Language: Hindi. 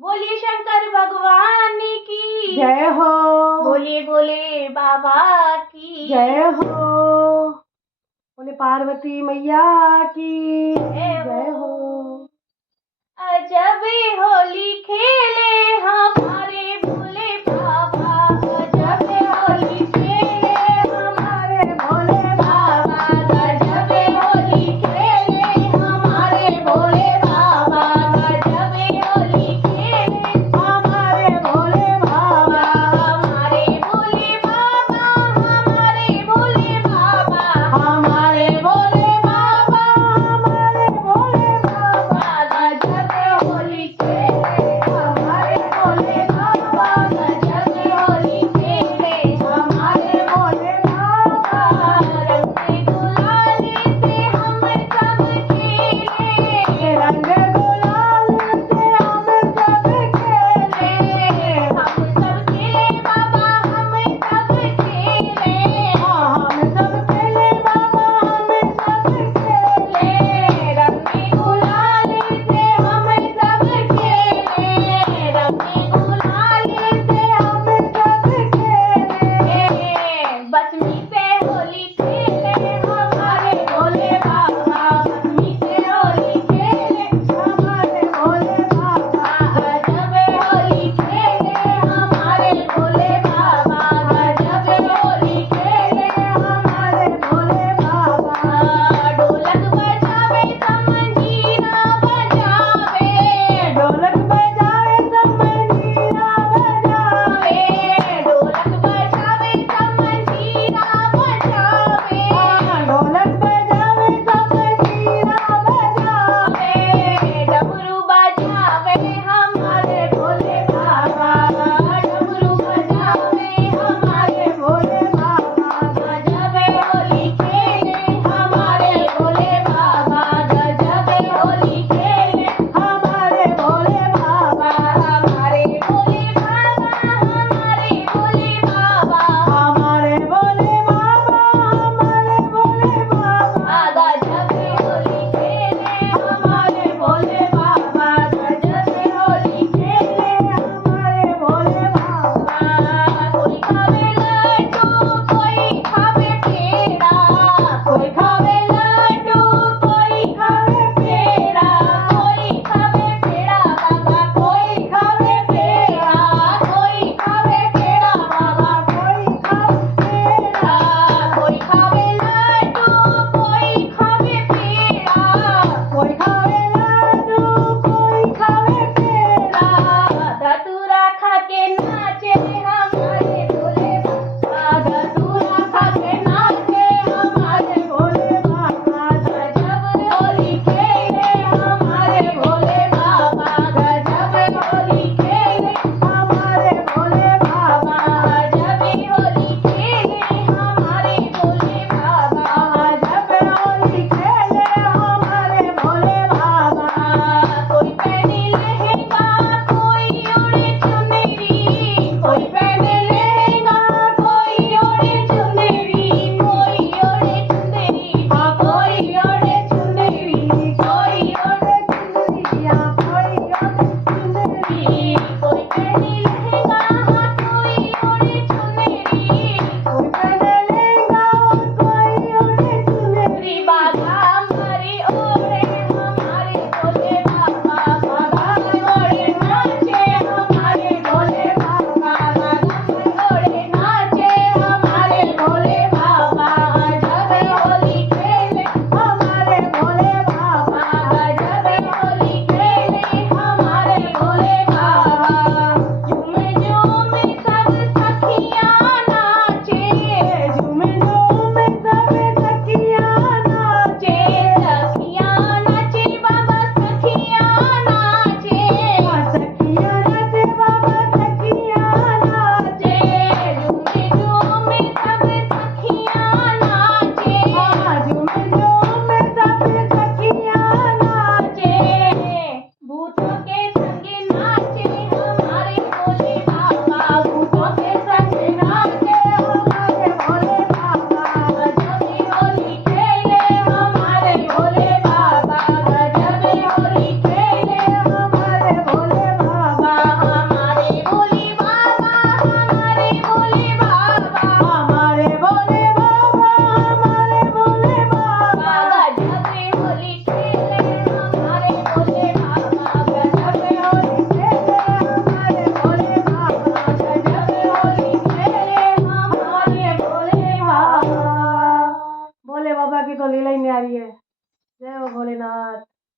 बोलिए शंकर भगवान की जय हो। बोलिए बोले बाबा की जय हो। बोले पार्वती मैया की जय हो। अजब होली खेले हमारे भोले बाबा, अजब होली खेले हमारे भोले बाबा, अजब होली खेले हमारे भोले बाबा, अजब होली खेले हमारे भोले बाबा, हमारे भोले बाबा, हमारे भोले बाबा, हमारे भोले बाबा, हमारे भोले बाबा। अजब होली खेले आ रही है। जय हो भोलेनाथ।